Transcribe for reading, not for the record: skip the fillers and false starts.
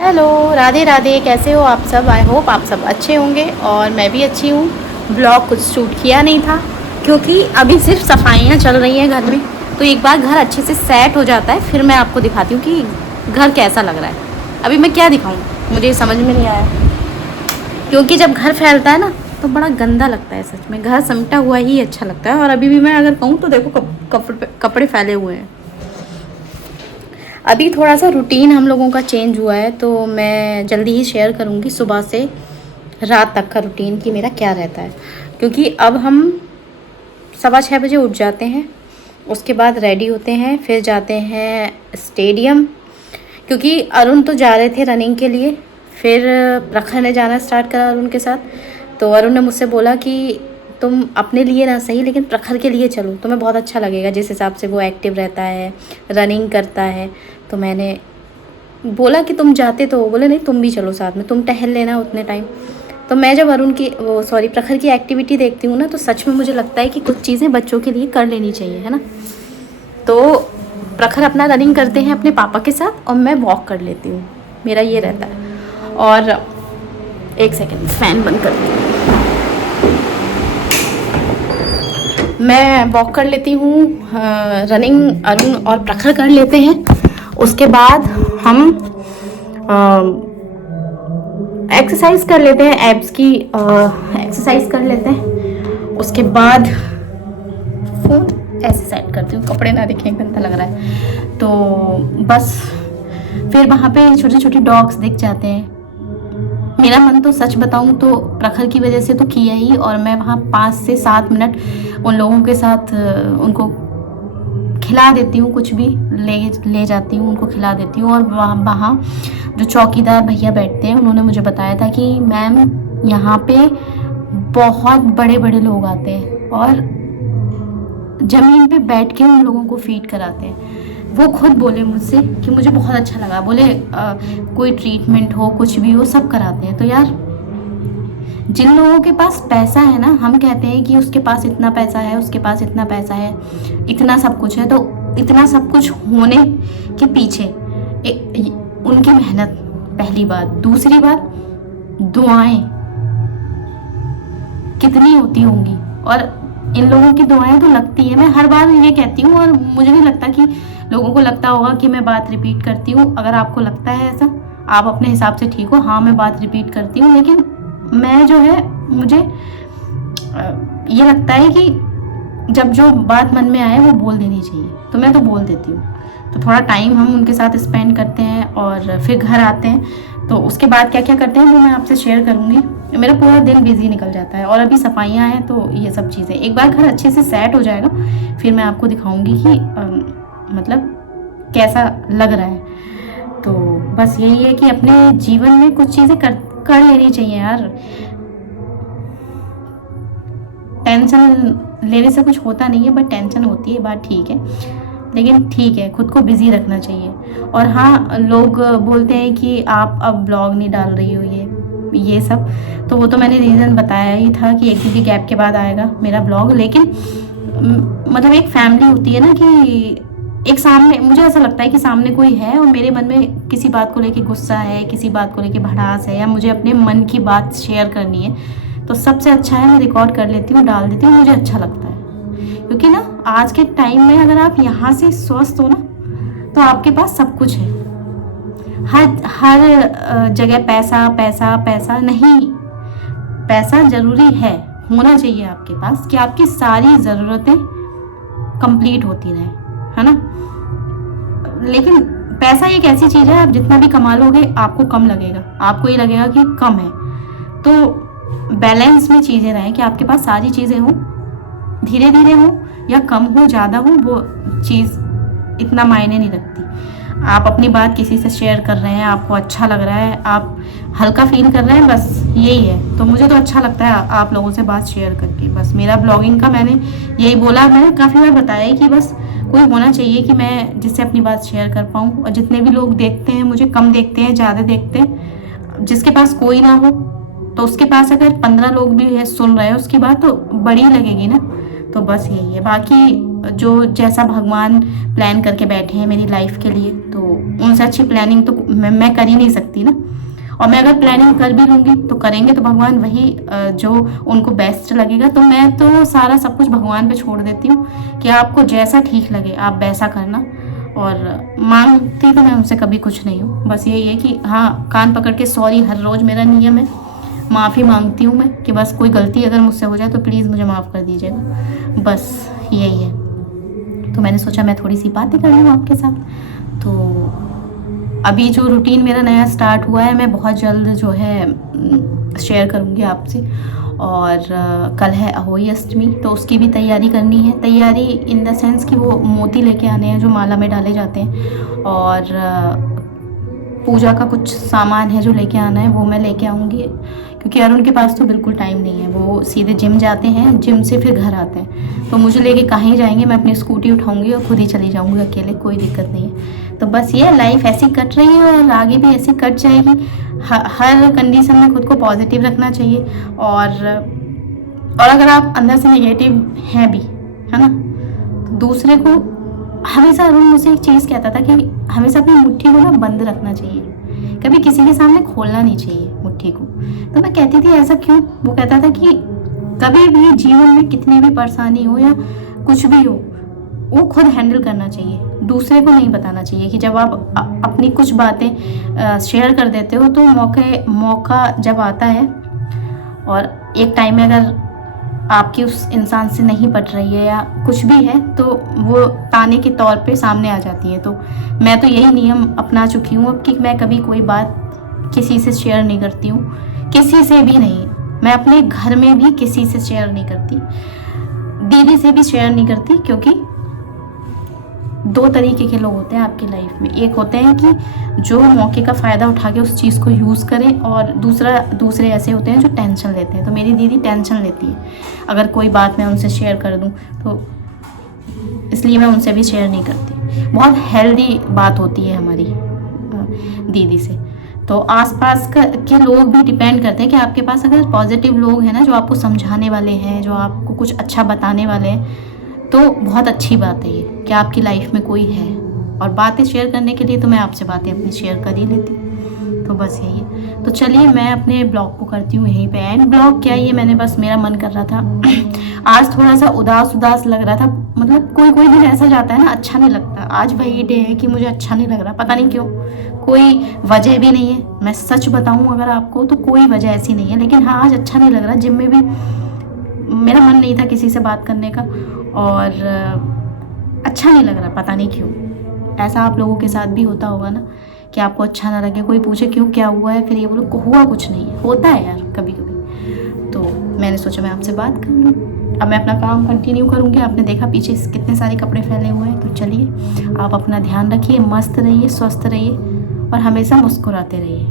Hello, Radhe Radhe. कैसे हो आप सब? आई होप आप सब अच्छे होंगे और मैं भी अच्छी हूँ। ब्लॉग कुछ शूट किया नहीं था क्योंकि अभी सिर्फ सफाइयाँ चल रही हैं घर में। तो एक बार घर अच्छे से सेट हो जाता है फिर मैं आपको दिखाती हूँ कि घर कैसा लग रहा है। अभी मैं क्या दिखाऊँ, मुझे समझ में नहीं आया, क्योंकि जब घर फैलता है ना तो बड़ा गंदा लगता है। सच में घर समेटा हुआ ही अच्छा लगता है। और अभी भी मैं अगर कहूँ तो देखो कपड़े फैले हुए हैं। अभी थोड़ा सा रूटीन हम लोगों का चेंज हुआ है तो मैं जल्दी ही शेयर करूँगी सुबह से रात तक का रूटीन कि मेरा क्या रहता है। क्योंकि अब हम 6:15 बजे उठ जाते हैं, उसके बाद रेडी होते हैं, फिर जाते हैं स्टेडियम, क्योंकि अरुण तो जा रहे थे रनिंग के लिए। फिर प्रखर ने जाना स्टार्ट करा अरुण के साथ। तो अरुण ने मुझसे बोला कि तुम अपने लिए ना सही लेकिन प्रखर के लिए चलो, तुम्हें बहुत अच्छा लगेगा जिस हिसाब से वो एक्टिव रहता है, रनिंग करता है। तो मैंने बोला कि तुम जाते तो? बोले नहीं तुम भी चलो साथ में, तुम टहल लेना उतने टाइम। तो मैं जब अरुण की प्रखर की एक्टिविटी देखती हूँ ना तो सच में मुझे लगता है कि कुछ चीज़ें बच्चों के लिए कर लेनी चाहिए, है ना। तो प्रखर अपना रनिंग करते हैं अपने पापा के साथ और मैं वॉक कर लेती हूँ, मेरा ये रहता है। और एक सेकेंड फैन बंद करती हूँ। मैं वॉक कर लेती हूँ, रनिंग अरुण और प्रखर कर लेते हैं। उसके बाद हम एक्सरसाइज कर लेते हैं, एब्स की एक्सरसाइज कर लेते हैं। उसके बाद फोन ऐसे सेट करती हूँ, कपड़े ना दिखें, गंदा लग रहा है। तो बस फिर वहाँ पे छोटे छोटे डॉग्स दिख जाते हैं। मेरा मन तो सच बताऊँ तो प्रखर की वजह से तो किया ही, और मैं वहाँ 5 से 7 मिनट उन लोगों के साथ उनको खिला देती हूँ, कुछ भी ले जाती हूँ, उनको खिला देती हूँ। और वहाँ जो चौकीदार भैया बैठते हैं उन्होंने मुझे बताया था कि मैम यहाँ पे बहुत बड़े बड़े लोग आते हैं और ज़मीन पे बैठ के उन लोगों को फीड कराते हैं। वो खुद बोले मुझसे कि मुझे बहुत अच्छा लगा। बोले कोई ट्रीटमेंट हो कुछ भी हो सब कराते हैं। तो यार जिन लोगों के पास पैसा है ना, हम कहते हैं कि उसके पास इतना पैसा है, उसके पास इतना पैसा है, इतना सब कुछ है। तो इतना सब कुछ होने के पीछे उनकी मेहनत पहली बात, दूसरी बात दुआएं कितनी होती होंगी। और इन लोगों की दुआएं तो लगती है, मैं हर बार ये कहती हूँ और मुझे नहीं लगता कि लोगों को लगता होगा कि मैं बात रिपीट करती हूँ। अगर आपको लगता है ऐसा, आप अपने हिसाब से ठीक हो। हाँ मैं बात रिपीट करती हूँ, लेकिन मैं जो है मुझे ये लगता है कि जब जो बात मन में आए वो बोल देनी चाहिए, तो मैं तो बोल देती हूँ। तो थोड़ा टाइम हम उनके साथ स्पेंड करते हैं और फिर घर आते हैं। तो उसके बाद क्या क्या करते हैं वो मैं आपसे शेयर करूँगी। मेरा पूरा दिन बिजी निकल जाता है और अभी सफाइयाँ हैं तो ये सब चीज़ें, एक बार घर अच्छे से सेट हो जाएगा फिर मैं आपको दिखाऊंगी कि मतलब कैसा लग रहा है। तो बस यही है कि अपने जीवन में कुछ चीज़ें कर लेनी चाहिए यार। टेंशन लेने से कुछ होता नहीं है, बट टेंशन होती है, बात ठीक है, लेकिन ठीक है खुद को बिजी रखना चाहिए। और हाँ लोग बोलते हैं कि आप अब ब्लॉग नहीं डाल रही हो ये सब, तो वो तो मैंने रीज़न बताया ही था कि एक दिन के गैप के बाद आएगा मेरा ब्लॉग। लेकिन मतलब एक फैमिली होती है ना कि एक सामने, मुझे ऐसा लगता है कि सामने कोई है और मेरे मन में किसी बात को लेके गुस्सा है, किसी बात को लेके भड़ास है, या मुझे अपने मन की बात शेयर करनी है, तो सबसे अच्छा है मैं रिकॉर्ड कर लेती हूँ, डाल देती हूँ, मुझे अच्छा लगता है। क्योंकि ना आज के टाइम में अगर आप यहाँ से स्वस्थ हो ना तो आपके पास सब कुछ है। हर जगह पैसा पैसा पैसा नहीं, पैसा ज़रूरी है, होना चाहिए आपके पास कि आपकी सारी ज़रूरतें कंप्लीट होती रहें, है ना। लेकिन पैसा एक ऐसी चीज़ है, आप जितना भी कमा लोगे आपको कम लगेगा, आपको ये लगेगा कि कम है। तो बैलेंस में चीज़ें रहें कि आपके पास सारी चीज़ें हों, धीरे धीरे हो या कम हो ज़्यादा हो, वो चीज़ इतना मायने नहीं रखती। आप अपनी बात किसी से शेयर कर रहे हैं, आपको अच्छा लग रहा है, आप हल्का फील कर रहे हैं, बस यही है। तो मुझे तो अच्छा लगता है आप लोगों से बात शेयर करके। बस मेरा ब्लॉगिंग का मैंने यही बोला, मैंने काफ़ी बार बताया कि बस कोई होना चाहिए कि मैं जिससे अपनी बात शेयर कर पाऊँ। और जितने भी लोग देखते हैं मुझे, कम देखते हैं ज़्यादा देखते हैं, जिसके पास कोई ना हो तो उसके पास अगर 15 लोग भी है सुन रहे हैं उसकी बात, तो बड़ी लगेगी ना। तो बस यही है, बाकी जो जैसा भगवान प्लान करके बैठे हैं मेरी लाइफ के लिए, तो उनसे अच्छी प्लानिंग तो मैं कर ही नहीं सकती ना। और मैं अगर प्लानिंग कर भी लूँगी तो करेंगे तो भगवान वही जो उनको बेस्ट लगेगा। तो मैं तो सारा सब कुछ भगवान पे छोड़ देती हूँ कि आपको जैसा ठीक लगे आप वैसा करना। और मांगती तो मैं उनसे कभी कुछ नहीं हूँ, बस यही है कि हाँ, कान पकड़ के सॉरी हर रोज़ मेरा नियम है, माफ़ी मांगती हूँ मैं कि बस कोई गलती अगर मुझसे हो जाए तो प्लीज़ मुझे माफ़ कर दीजिएगा, बस यही है। तो मैंने सोचा मैं थोड़ी सी बातें कर लूँ आपके साथ। तो अभी जो रूटीन मेरा नया स्टार्ट हुआ है मैं बहुत जल्द जो है शेयर करूँगी आपसे। और कल है अहोई अष्टमी, तो उसकी भी तैयारी करनी है। तैयारी इन द सेंस कि वो मोती लेके आने हैं जो माला में डाले जाते हैं, और पूजा का कुछ सामान है जो लेके आना है, वो मैं लेके आऊँगी। क्योंकि अरुण के पास तो बिल्कुल टाइम नहीं है, वो सीधे जिम जाते हैं, जिम से फिर घर आते हैं, तो मुझे लेके कहीं जाएंगे। मैं अपनी स्कूटी उठाऊंगी और खुद ही चली जाऊंगी अकेले, कोई दिक्कत नहीं है। तो बस ये लाइफ ऐसी कट रही है और आगे भी ऐसी कट जाएगी। हर कंडीशन में खुद को पॉजिटिव रखना चाहिए। और अगर आप अंदर से नेगेटिव हैं भी, है ना, तो दूसरे को हमेशा अरुण मुझसे एक चीज़ कहता था कि हमेशा अपनी मुट्ठी को ना बंद रखना चाहिए, कभी किसी के सामने खोलना नहीं चाहिए मुट्ठी को। तो मैं कहती थी ऐसा क्यों? वो कहता था कि कभी भी जीवन में कितनी भी परेशानी हो या कुछ भी हो, वो खुद हैंडल करना चाहिए, दूसरे को नहीं बताना चाहिए। कि जब आप अपनी कुछ बातें शेयर कर देते हो तो मौका जब आता है और एक टाइम में अगर आपकी उस इंसान से नहीं पट रही है या कुछ भी है, तो वो ताने के तौर पे सामने आ जाती है। तो मैं तो यही नियम अपना चुकी हूँ अब कि मैं कभी कोई बात किसी से शेयर नहीं करती हूँ, किसी से भी नहीं। मैं अपने घर में भी किसी से शेयर नहीं करती, दीदी से भी शेयर नहीं करती। क्योंकि दो तरीके के लोग होते हैं आपकी लाइफ में, एक होते हैं कि जो मौके का फ़ायदा उठा के उस चीज़ को यूज़ करें, और दूसरे ऐसे होते हैं जो टेंशन लेते हैं। तो मेरी दीदी टेंशन लेती है अगर कोई बात मैं उनसे शेयर कर दूं, तो इसलिए मैं उनसे भी शेयर नहीं करती। बहुत हेल्दी बात होती है हमारी दीदी से। तो आसपास के लोग भी डिपेंड करते हैं कि आपके पास अगर पॉजिटिव लोग हैं ना, जो आपको समझाने वाले हैं, जो आपको कुछ अच्छा बताने वाले हैं, तो बहुत अच्छी बात है ये कि आपकी लाइफ में कोई है। और बातें शेयर करने के लिए तो मैं आपसे बातें अपनी शेयर कर ही लेती हूँ। तो बस यही है। तो चलिए मैं अपने ब्लॉग को करती हूँ यहीं पे एंड। ब्लॉग क्या, ये मैंने बस मेरा मन कर रहा था आज थोड़ा सा उदास लग रहा था। मतलब कोई दिन ऐसा जाता है ना, अच्छा नहीं लगता। आज वही डे है कि मुझे अच्छा नहीं लग रहा, पता नहीं क्यों, कोई वजह भी नहीं है। मैं सच बताऊँ अगर आपको तो कोई वजह ऐसी नहीं है, लेकिन हाँ आज अच्छा नहीं लग रहा। जिम में भी मेरा मन नहीं था किसी से बात करने का, और अच्छा नहीं लग रहा, पता नहीं क्यों। ऐसा आप लोगों के साथ भी होता होगा ना कि आपको अच्छा ना लगे, कोई पूछे क्यों, क्या हुआ है, फिर ये बोलो हुआ कुछ नहीं है। होता है यार कभी कभी। तो मैंने सोचा मैं आपसे बात कर लूँ। अब मैं अपना काम कंटिन्यू करूँगी। आपने देखा पीछे कितने सारे कपड़े फैले हुए हैं। तो चलिए आप अपना ध्यान रखिए, मस्त रहिए, स्वस्थ रहिए और हमेशा मुस्कुराते रहिए।